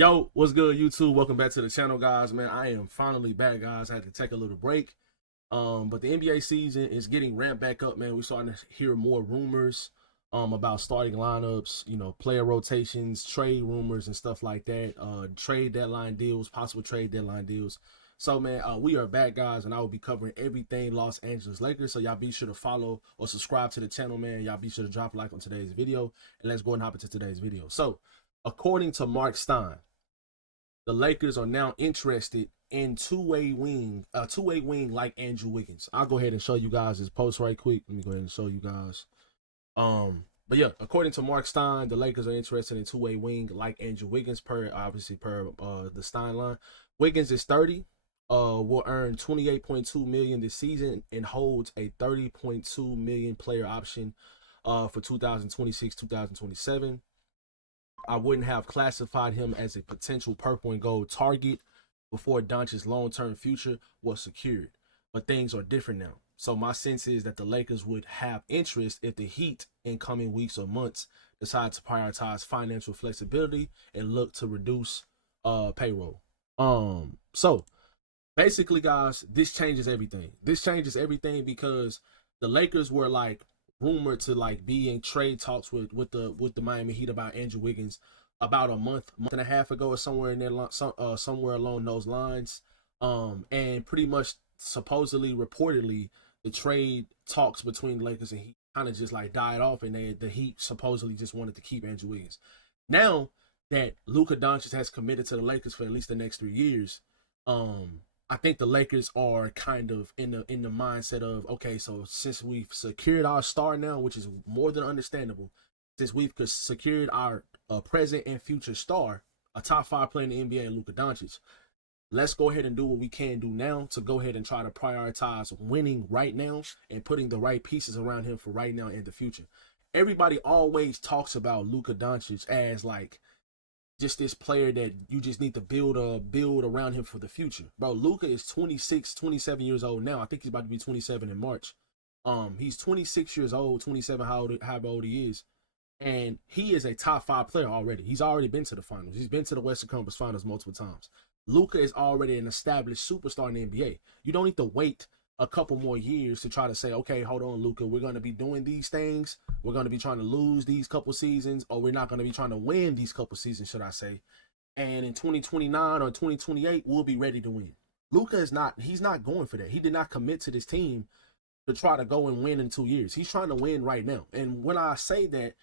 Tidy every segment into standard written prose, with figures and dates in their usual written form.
Yo, what's good, YouTube? Welcome back to the channel, guys. Man, I am finally back, guys. I had to take a little break. But the NBA season is getting ramped back up, man. We're starting to hear more rumors about starting lineups, player rotations, trade rumors and stuff like that. Trade deadline deals, possible trade deadline deals. So, man, we are back, guys, and I will be covering everything Los Angeles Lakers. So y'all be sure to follow or subscribe to the channel, man. Y'all be sure to drop a like on today's video, and let's go and hop into today's video. So, according to Mark Stein, the Lakers are now interested in two-way wing like Andrew Wiggins. I'll go ahead and show you guys his post right quick. Let me go ahead and show you guys. But yeah, according to Mark Stein, the Lakers are interested in two-way wing like Andrew Wiggins per the Stein line. Wiggins is 30, will earn $28.2 million this season and holds a $30.2 million player option for 2026-2027. I wouldn't have classified him as a potential purple and gold target before Doncic's long-term future was secured. But things are different now. So my sense is that the Lakers would have interest if the Heat in coming weeks or months decide to prioritize financial flexibility and look to reduce payroll. So basically, guys, this changes everything. This changes everything because the Lakers were like rumored to like be in trade talks with the Miami Heat about Andrew Wiggins about a month and a half ago or somewhere in there, somewhere along those lines. And pretty much supposedly, reportedly, the trade talks between the Lakers and Heat kind of just like died off, and the Heat supposedly just wanted to keep Andrew Wiggins. Now that Luka Doncic has committed to the Lakers for at least the next 3 years, I think the Lakers are kind of in the mindset of, okay, so since we've secured our star now, which is more than understandable, since we've secured our present and future star, a top 5 player in the NBA, Luka Doncic, let's go ahead and do what we can do now to go ahead and try to prioritize winning right now and putting the right pieces around him for right now and the future. Everybody always talks about Luka Doncic as like just this player that you just need to build around him for the future. Bro, Luka is 26, 27 years old now. I think he's about to be 27 in March. He's 26 years old, 27, however old he is. And he is a top 5 player already. He's already been to the finals. He's been to the Western Conference Finals multiple times. Luka is already an established superstar in the NBA. You don't need to wait a couple more years to try to say, okay, hold on, Luka, we're going to be doing these things. We're going to be trying to lose these couple seasons, or we're not going to be trying to win these couple seasons, should I say. And in 2029 or 2028, we'll be ready to win. Luka is not, he's not going for that. He did not commit to this team to try to go and win in 2 years. He's trying to win right now. And when I say that,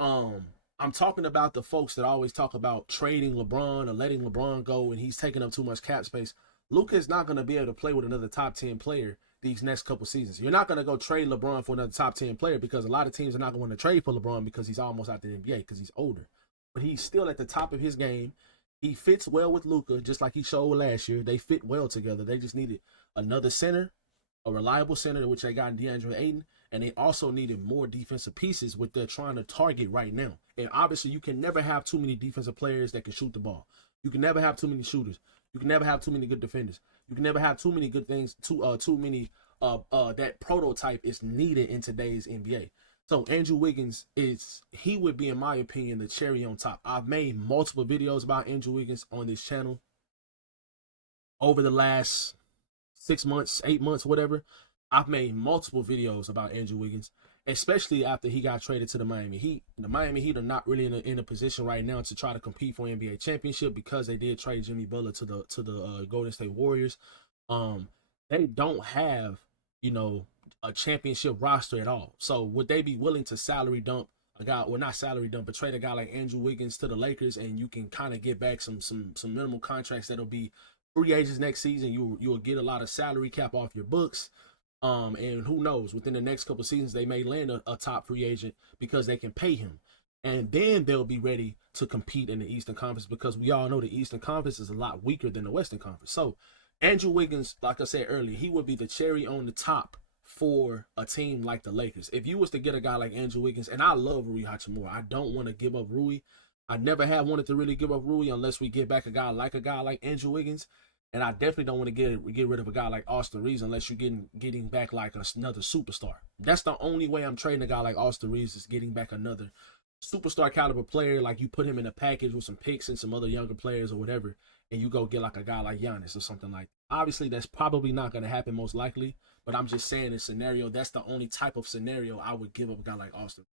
I'm talking about the folks that always talk about trading LeBron or letting LeBron go and he's taking up too much cap space. Luka is not going to be able to play with another top 10 player these next couple seasons. You're not going to go trade LeBron for another top 10 player because a lot of teams are not going to trade for LeBron because he's almost out the NBA because he's older. But he's still at the top of his game. He fits well with Luka, just like he showed last year. They fit well together. They just needed another center, a reliable center, which they got in DeAndre Ayton, and they also needed more defensive pieces, which they're trying to target right now. And obviously, you can never have too many defensive players that can shoot the ball. You can never have too many shooters. You can never have too many good defenders. You can never have too many good things. Too many. That prototype is needed in today's NBA. So Andrew Wiggins he would be, in my opinion, the cherry on top. I've made multiple videos about Andrew Wiggins on this channel over the last 6 months, 8 months, whatever. I've made multiple videos about Andrew Wiggins, especially after he got traded to the Miami Heat. The Miami Heat are not really in a position right now to try to compete for NBA championship because they did trade Jimmy Butler to the Golden State Warriors. They don't have, a championship roster at all. So would they be willing to salary dump a guy, well, not salary dump, but trade a guy like Andrew Wiggins to the Lakers, and you can kind of get back some minimal contracts that'll be free agents next season. You'll get a lot of salary cap off your books. And who knows, within the next couple of seasons, they may land a top free agent because they can pay him. And then they'll be ready to compete in the Eastern Conference because we all know the Eastern Conference is a lot weaker than the Western Conference. So Andrew Wiggins, like I said earlier, he would be the cherry on the top for a team like the Lakers. If you was to get a guy like Andrew Wiggins, and I love Rui Hachimura, I don't want to give up Rui. I never have wanted to really give up Rui unless we get back a guy like Andrew Wiggins. And I definitely don't want to get rid of a guy like Austin Reeves unless you're getting back like another superstar. That's the only way I'm trading a guy like Austin Reeves, is getting back another superstar caliber player, like you put him in a package with some picks and some other younger players or whatever, and you go get like a guy like Giannis or something like that. Obviously, that's probably not going to happen most likely, but I'm just saying in scenario, that's the only type of scenario I would give up a guy like Austin.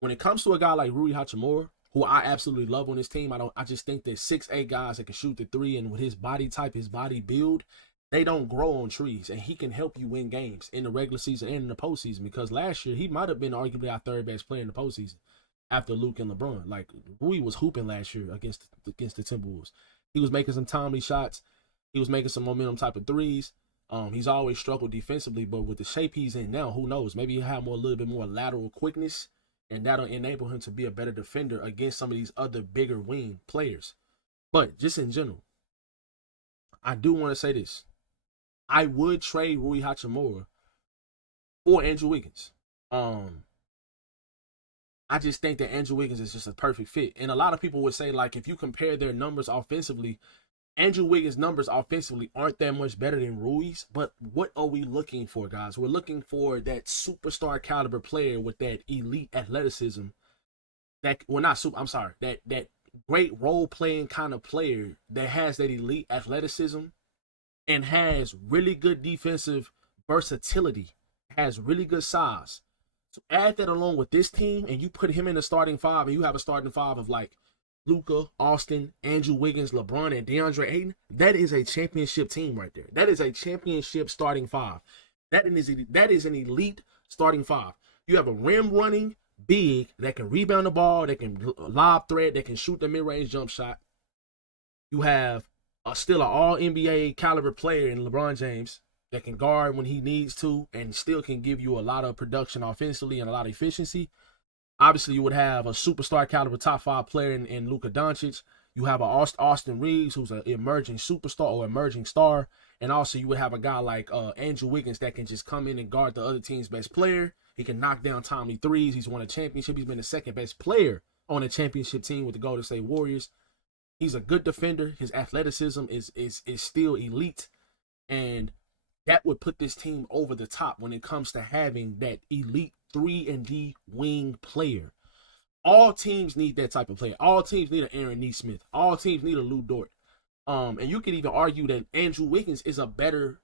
When it comes to a guy like Rui Hachimura, who I absolutely love on this team, I just think that 6'8" guys that can shoot the three, and with his body type, his body build, they don't grow on trees, and he can help you win games in the regular season and in the postseason, because last year he might have been arguably our third best player in the postseason after Luke and LeBron. Like, Rui was hooping last year against the Timberwolves. He was making some timely shots. He was making some momentum type of threes. He's always struggled defensively, but with the shape he's in now, who knows? Maybe he'll have a little bit more lateral quickness, and that'll enable him to be a better defender against some of these other bigger wing players. But just in general, I do want to say this. I would trade Rui Hachimura for Andrew Wiggins. I just think that Andrew Wiggins is just a perfect fit. And a lot of people would say, like, if you compare their numbers offensively, Andrew Wiggins' numbers offensively aren't that much better than Rui's. But what are we looking for, guys? We're looking for that superstar caliber player with that elite athleticism. That great role playing kind of player that has that elite athleticism and has really good defensive versatility, has really good size. So add that along with this team, and you put him in the starting five, and you have a starting five of like Luka, Austin, Andrew Wiggins, LeBron, and DeAndre Ayton. That is a championship team right there. That is a championship starting five. That is an elite starting five. You have a rim running big that can rebound the ball, that can lob threat, that can shoot the mid-range jump shot. You have still an all-NBA caliber player in LeBron James that can guard when he needs to and still can give you a lot of production offensively and a lot of efficiency. Obviously, you would have a superstar caliber top 5 player in Luka Doncic. You have a Austin Reeves, who's an emerging superstar or emerging star. And also you would have a guy like Andrew Wiggins that can just come in and guard the other team's best player. He can knock down timely threes. He's won a championship. He's been the second best player on a championship team with the Golden State Warriors. He's a good defender. His athleticism is still elite. And that would put this team over the top when it comes to having that elite 3-and-D wing player. All teams need that type of player. All teams need an Aaron Nesmith. All teams need a Lou Dort. And you could even argue that Andrew Wiggins is a better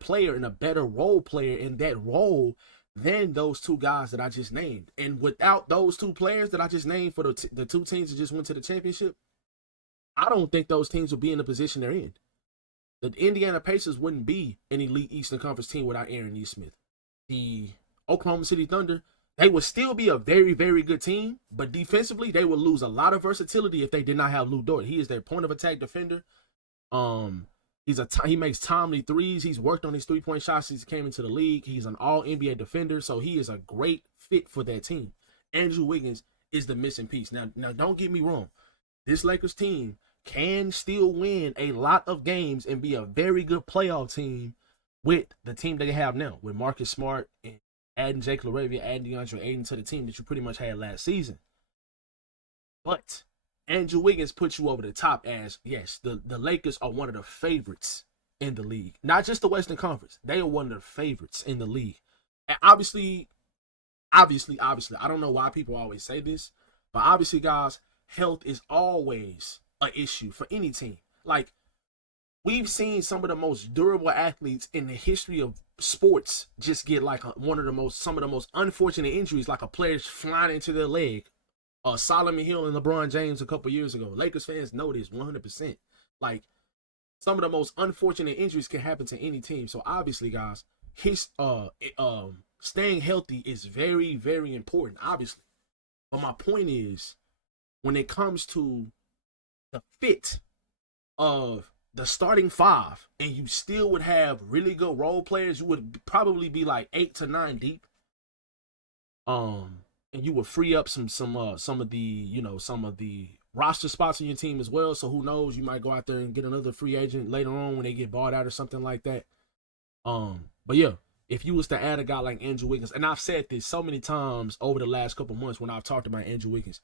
player and a better role player in that role than those two guys that I just named. And without those two players that I just named for the two teams that just went to the championship, I don't think those teams would be in the position they're in. The Indiana Pacers wouldn't be an elite Eastern Conference team without Aaron Nesmith. The Oklahoma City Thunder, they would still be a very, very good team, but defensively, they would lose a lot of versatility if they did not have Lou Dort. He is their point of attack defender. He makes timely threes. He's worked on his 3-point shots since he came into the league. He's an all-NBA defender, so he is a great fit for that team. Andrew Wiggins is the missing piece. Now don't get me wrong. This Lakers team can still win a lot of games and be a very good playoff team with the team they have now, with Marcus Smart and adding Jake LaRavia, adding DeAndre Ayton to the team that you pretty much had last season. But Andrew Wiggins puts you over the top as, yes, the Lakers are one of the favorites in the league. Not just the Western Conference. They are one of the favorites in the league. And obviously, I don't know why people always say this, but obviously, guys, health is always an issue for any team. Like, we've seen some of the most durable athletes in the history of sports just get like some of the most unfortunate injuries, like a player flying into their leg. Solomon Hill and LeBron James a couple years ago. Lakers fans know this 100%. Like, some of the most unfortunate injuries can happen to any team. So obviously, guys, his staying healthy is very, very important, obviously. But my point is, when it comes to the fit of the starting five, and you still would have really good role players, you would probably be like 8 to 9 deep. And you would free up some of the roster spots in your team as well. So who knows, you might go out there and get another free agent later on when they get bought out or something like that. But yeah, if you was to add a guy like Andrew Wiggins, and I've said this so many times over the last couple months when I've talked about Andrew Wiggins,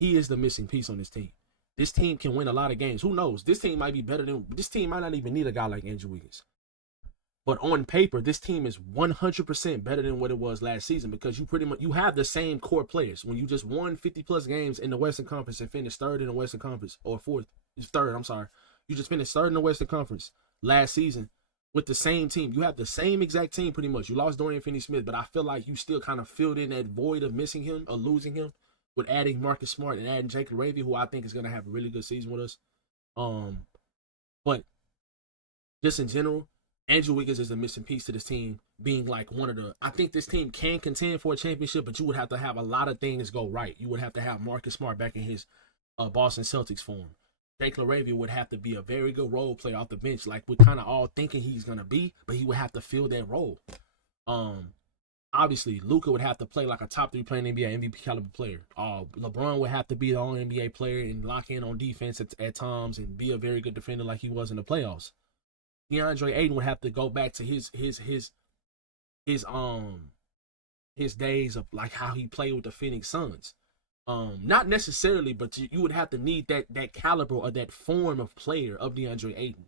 he is the missing piece on this team. This team can win a lot of games. Who knows? This team might not even need a guy like Andrew Wiggins. But on paper, this team is 100% better than what it was last season because you have the same core players. When you just won 50+ games in the Western Conference and finished third in the Western Conference, or third, I'm sorry. You just finished third in the Western Conference last season with the same team. You have the same exact team pretty much. You lost Dorian Finney-Smith, but I feel like you still kind of filled in that void of missing him or losing him with adding Marcus Smart and adding Jake LaRavia, who I think is going to have a really good season with us. But just in general, Andrew Wiggins is a missing piece to this team, being like one of the. I think this team can contend for a championship, but you would have to have a lot of things go right. You would have to have Marcus Smart back in his Boston Celtics form. Jake LaRavia would have to be a very good role player off the bench, like we're kind of all thinking he's gonna be, but he would have to fill that role. Obviously, Luka would have to play like a top 3 playing NBA MVP caliber player. LeBron would have to be the all NBA player and lock in on defense at times and be a very good defender like he was in the playoffs. DeAndre Ayton would have to go back to his days of like how he played with the Phoenix Suns. Not necessarily, but you would have to need that caliber or that form of player of DeAndre Ayton.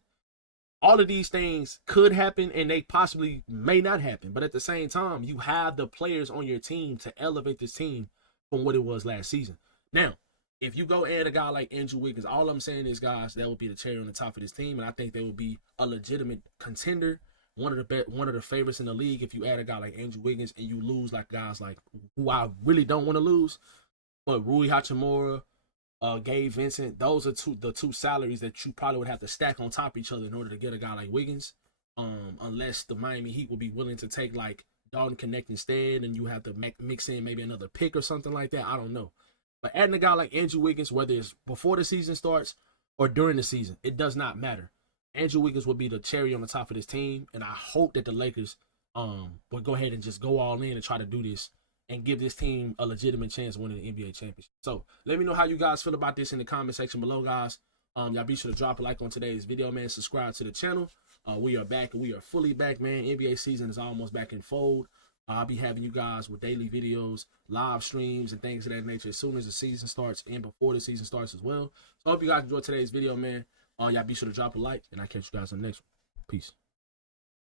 All of these things could happen and they possibly may not happen, but at the same time, you have the players on your team to elevate this team from what it was last season. Now, if you go add a guy like Andrew Wiggins, all I'm saying is, guys, that would be the cherry on the top of this team, and I think they would be a legitimate contender, one of the favorites in the league. If you add a guy like Andrew Wiggins and you lose like guys like who I really don't want to lose, but Rui Hachimura, Gabe Vincent, those are the two salaries that you probably would have to stack on top of each other in order to get a guy like Wiggins. Unless the Miami Heat will be willing to take like Dalton Connect instead, and you have to mix in maybe another pick or something like that. I don't know. But adding a guy like Andrew Wiggins, whether it's before the season starts or during the season, it does not matter. Andrew Wiggins will be the cherry on the top of this team, and I hope that the Lakers will go ahead and just go all in and try to do this and give this team a legitimate chance of winning the NBA championship. So let me know how you guys feel about this in the comment section below, guys. Y'all be sure to drop a like on today's video, man. Subscribe to the channel. We are back, and we are fully back, man. NBA season is almost back in fold. I'll be having you guys with daily videos, live streams, and things of that nature as soon as the season starts and before the season starts as well. So I hope you guys enjoyed today's video, man. Y'all be sure to drop a like, and I'll catch you guys on the next one. Peace.